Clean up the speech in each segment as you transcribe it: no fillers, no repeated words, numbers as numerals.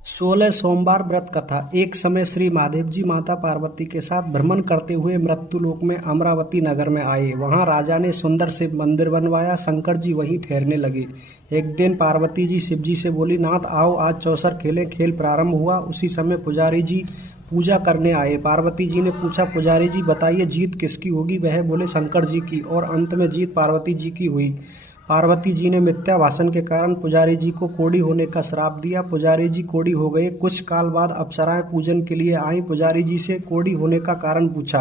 16 सोमवार व्रत कथा। एक समय श्री महादेव जी माता पार्वती के साथ भ्रमण करते हुए मृत्युलोक में अमरावती नगर में आए। वहां राजा ने सुंदर शिव मंदिर बनवाया। शंकर जी वहीं ठहरने लगे। एक दिन पार्वती जी शिव जी से बोली, नाथ आओ आज चौसर खेलें। खेल प्रारंभ हुआ। उसी समय पुजारी जी पूजा करने आए। पार्वती जी ने पूछा, पुजारी जी बताइए जीत किसकी होगी? वह बोले, शंकर जी की। और अंत में जीत पार्वती जी की हुई। पार्वती जी ने मिथ्या भाषण के कारण पुजारी जी को कोढ़ी होने का श्राप दिया। पुजारी जी कोढ़ी हो गए। कुछ काल बाद अप्सराएं पूजन के लिए आईं। पुजारी जी से कोढ़ी होने का कारण पूछा।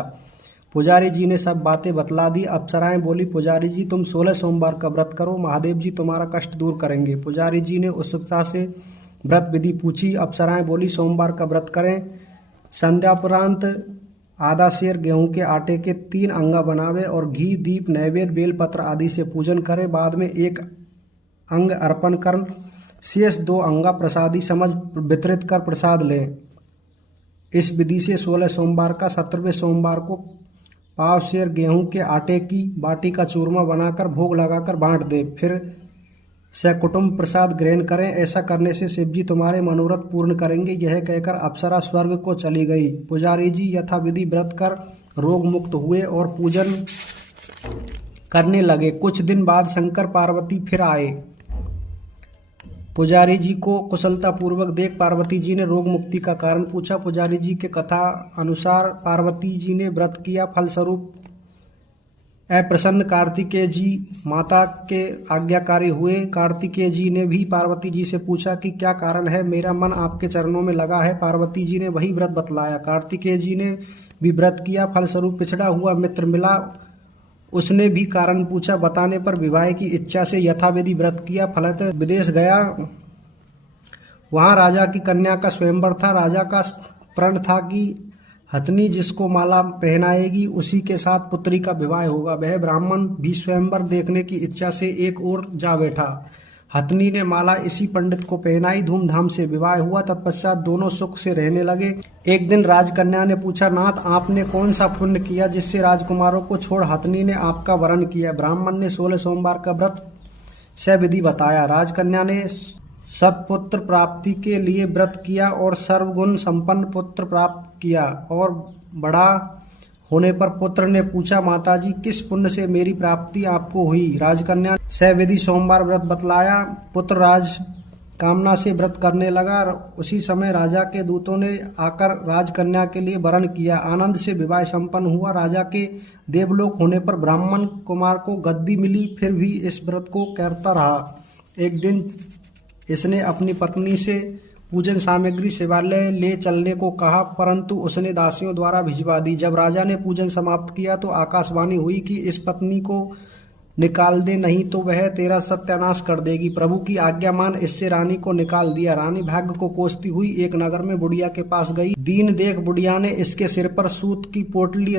पुजारी जी ने सब बातें बतला दी। अप्सराएं बोली, पुजारी जी तुम 16 सोमवार का व्रत करो, महादेव जी तुम्हारा कष्ट दूर करेंगे। पुजारी जी ने उत्सुकता से व्रत विधि पूछी। अप्सराएं बोली, सोमवार का व्रत करें, संध्यापुरांत आधा सेर गेहूं के आटे के 3 अंगा बनावे और घी दीप नैवेद्य बेलपत्र आदि से पूजन करे। बाद में 1 अंग अर्पण कर शेष 2 अंगा प्रसादी समझ वितरित कर प्रसाद लें। इस विधि से 16 सोमवार का 17वें सोमवार को पाव सेर गेहूं के आटे की बाटी का चूरमा बनाकर भोग लगाकर बांट दे। फिर सकुटुम्ब प्रसाद ग्रहण करें। ऐसा करने से शिव जी तुम्हारे मनोरथ पूर्ण करेंगे। यह कहकर अप्सरा स्वर्ग को चली गई। पुजारी जी यथाविधि व्रत कर रोग मुक्त हुए और पूजन करने लगे। कुछ दिन बाद शंकर पार्वती फिर आए। पुजारी जी को कुशलता पूर्वक देख पार्वती जी ने रोग मुक्ति का कारण पूछा। पुजारी जी के कथा अनुसार पार्वती जी ने व्रत किया, फलस्वरूप अप्रसन्न कार्तिकेय जी माता के आज्ञाकारी हुए। कार्तिकेय जी ने भी पार्वती जी से पूछा कि क्या कारण है, मेरा मन आपके चरणों में लगा है। पार्वती जी ने वही व्रत बतलाया। कार्तिकेय जी ने भी व्रत किया, फलस्वरूप पिछड़ा हुआ मित्र मिला, उसने भी कारण पूछा। बताने पर विवाह की इच्छा से यथाविधि व्रत किया। फलतः विदेश गया। वहां राजा की कन्या का स्वयंवर था। राजा का प्रण था कि हथनी जिसको माला पहनाएगी उसी के साथ पुत्री का विवाह होगा। वह ब्राह्मण भी स्वयंवर देखने की इच्छा से एक ओर जा बैठा। हथनी ने माला इसी पंडित को पहनाई। धूमधाम से विवाह हुआ। तत्पश्चात दोनों सुख से रहने लगे। एक दिन राजकन्या ने पूछा, नाथ आपने कौन सा पुण्य किया जिससे राजकुमारों को छोड़ हथनी ने आपका वरण किया? ब्राह्मण ने 16 सोमवार का व्रत सविधि बताया। राजकन्या ने सत्पुत्र प्राप्ति के लिए व्रत किया और सर्वगुण संपन्न पुत्र प्राप्त किया। और बड़ा होने पर पुत्र ने पूछा, माताजी किस पुण्य से मेरी प्राप्ति आपको हुई? राजकन्या ने सविधि सोमवार व्रत बतलाया। पुत्र राज कामना से व्रत करने लगा। उसी समय राजा के दूतों ने आकर राजकन्या के लिए वरण किया। आनंद से विवाह संपन्न हुआ। राजा के देवलोक होने पर ब्राह्मण कुमार को गद्दी मिली, फिर भी इस व्रत को करता रहा। एक दिन इसने अपनी पत्नी से पूजन सामग्री शिवालय ले चलने को कहा, परंतु उसने दासियों द्वारा भिजवा दी। जब राजा ने पूजन समाप्त किया तो आकाशवाणी हुई कि इस पत्नी को निकाल दे, नहीं तो वह तेरा सत्यानाश कर देगी। प्रभु की आज्ञा मान इससे रानी को निकाल दिया। रानी भाग्य को कोसती हुई एक नगर में बुढ़िया के पास गई। दीन देख बुढ़िया ने इसके सिर पर सूत की पोटली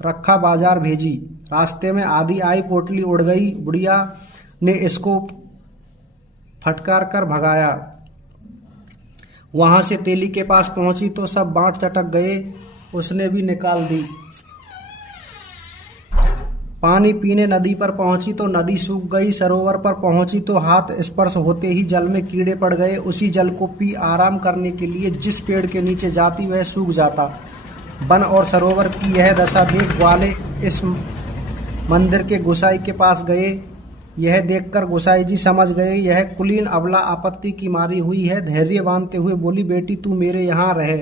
रखा बाजार भेजी। रास्ते में आधी आई, पोटली उड़ गई। बुढ़िया ने इसको फटकार कर भगाया। वहां से तेली के पास पहुंची तो सब बांट चटक गए। उसने भी निकाल दी। पानी पीने नदी पर पहुंची तो नदी सूख गई। सरोवर पर पहुंची तो हाथ स्पर्श होते ही जल में कीड़े पड़ गए। उसी जल को पी आराम करने के लिए जिस पेड़ के नीचे जाती वह सूख जाता। वन और सरोवर की यह दशा देख वाले इस मंदिर के गोसाई के पास गए। यह देखकर गोसाई जी समझ गए यह कुलीन अबला आपत्ति की मारी हुई है। धैर्य बांधते हुए बोली, बेटी तू मेरे यहाँ रहे,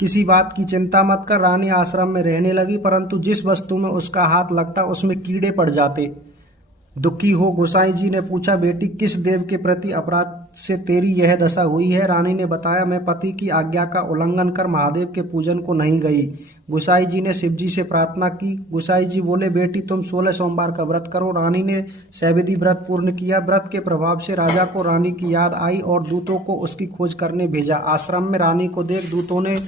किसी बात की चिंता मत कर। रानी आश्रम में रहने लगी, परंतु जिस वस्तु में उसका हाथ लगता उसमें कीड़े पड़ जाते। दुखी हो गोसाई जी ने पूछा, बेटी किस देव के प्रति अपराध से तेरी यह दशा हुई है? रानी ने बताया, मैं पति की आज्ञा का उल्लंघन कर महादेव के पूजन को नहीं गई। गोसाई जी ने शिव जी से प्रार्थना की। गोसाई जी बोले, बेटी तुम 16 सोमवार का व्रत करो। रानी ने सविधि व्रत पूर्ण किया। व्रत के प्रभाव से राजा को रानी की याद आई और दूतों को उसकी खोज करने भेजा। आश्रम में रानी को देख दूतों ने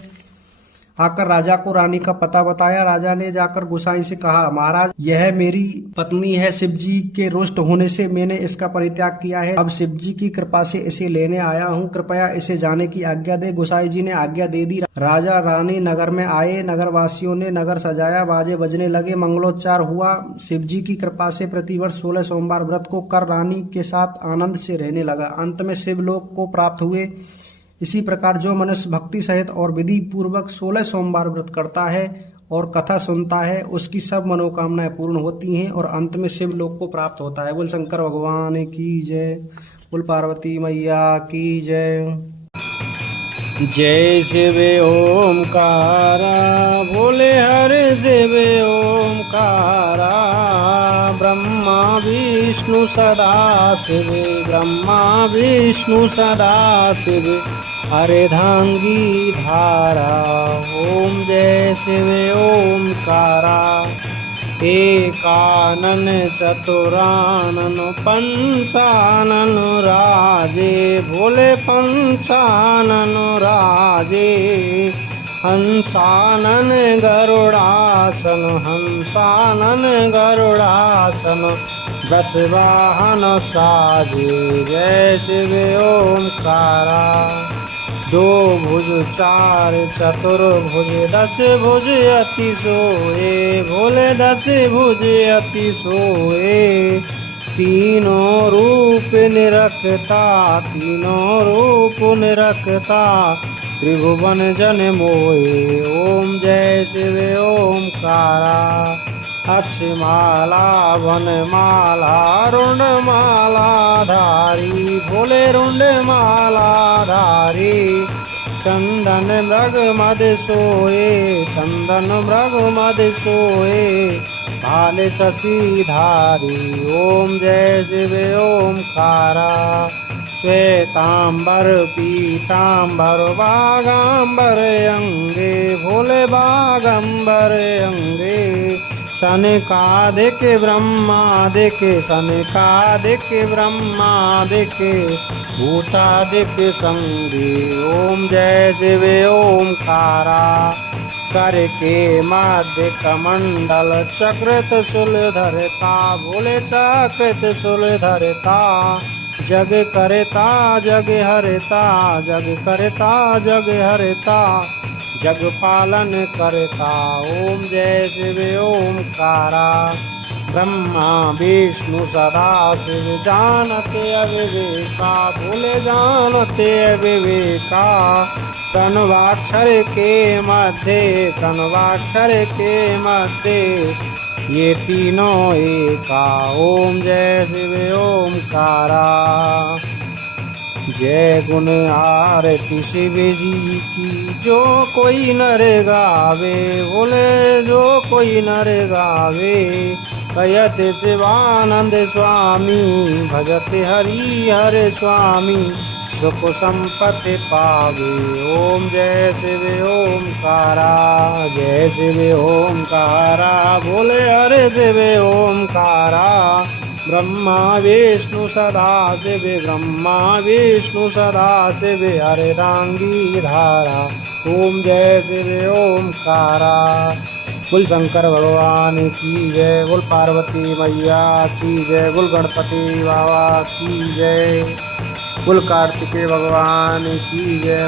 आकर राजा को रानी का पता बताया। राजा ने जाकर गोसाई से कहा, महाराज यह मेरी पत्नी है। शिव जी के रुष्ट होने से मैंने इसका परित्याग किया है। अब शिव जी की कृपा से इसे लेने आया हूँ, कृपया इसे जाने की आज्ञा दे। गोसाई जी ने आज्ञा दे दी। राजा रानी नगर में आए। नगरवासियों ने नगर सजाया, बाजे बजने लगे, मंगलोच्चार हुआ। शिव जी की कृपा से प्रतिवर्ष 16 सोमवार व्रत को कर रानी के साथ आनंद से रहने लगा। अंत में शिवलोक को प्राप्त हुए। इसी प्रकार जो मनुष्य भक्ति सहित और विधि पूर्वक 16 सोमवार व्रत करता है और कथा सुनता है, उसकी सब मनोकामनाएं पूर्ण होती हैं और अंत में शिव लोक को प्राप्त होता है। बोल शंकर भगवान की जय। बोल पार्वती मैया की जय। जय शिव ओमकारा, भोले हरे शिव ओमकारा। ब्रह्मा विष्णु सदा शिव, ब्रह्मा विष्णु सदा शिव, अर्धांगी धारा। ओम जय शिव ओमकारा। एकानन चतुरानन पंचानन राजे, भोले पंचानन राजे। हंसानन गरुड़ासन, हंसानन गरुड़ासन, दस वाहन साजे। जय शिव ओमकारा। दो भुज चार चतुर्भुज, दस भुज अति सोए, भोले दस भुज अति सोए। तीनों रूप निरखता, तीनों रूप निरखता, त्रिभुवन जन मोए। ओम जय शिव ओमकारा। अक्षमाला वनमाला रुंडमाला धारी, भोले रुंडमाला धारी। चंदन मृग मद सोए, चंदन मृग मद सोए, भाले शशि धारी। ओम जय शिव ओमकारा। श्वेतांबर पीतांबर बागांबर अंगे, भोले बागंबर अंगे। सनकादिक ब्रह्मादिक, सनकादिक ब्रह्मादिक, भूतादिक संगे। ओम जय शिव ओमकारा। कर के माध्य कमंडल चक्रित शूल धरता, भोले चक्रित शूल धरता। जग करता जग हरता, जग करता जग हरता, जग पालन करता। ओम जय शिव ओमकारा। ब्रह्मा विष्णु सदा शिव, जानते अविवेका, भोले जानते अविवेका। प्रणवाक्षर के मध्य, प्रणवाक्षर के मध्य, ये तीनों एका। ओम जय शिव ओमकारा। जय गुण आरती शिव जी की, जो कोई नर गावे, बोले जो कोई नर गावे। कहत शिवानंद स्वामी, भजत हरि हर स्वामी, सुख संपत्ति पावे। ओम जय शिव ओमकारा। जय शिव ओमकारा, बोले हरे शिव ओमकारा। ब्रह्मा विष्णु सदा शिव, ब्रह्मा विष्णु सदा शिव, अर्धांगी धारा। ओम जय शिव ओमकारा। बोल शंकर भगवान की जय, बोल पार्वती मैया की जय, बोल गणपति बाबा की जय, बोल कार्तिकेय भगवान की जय।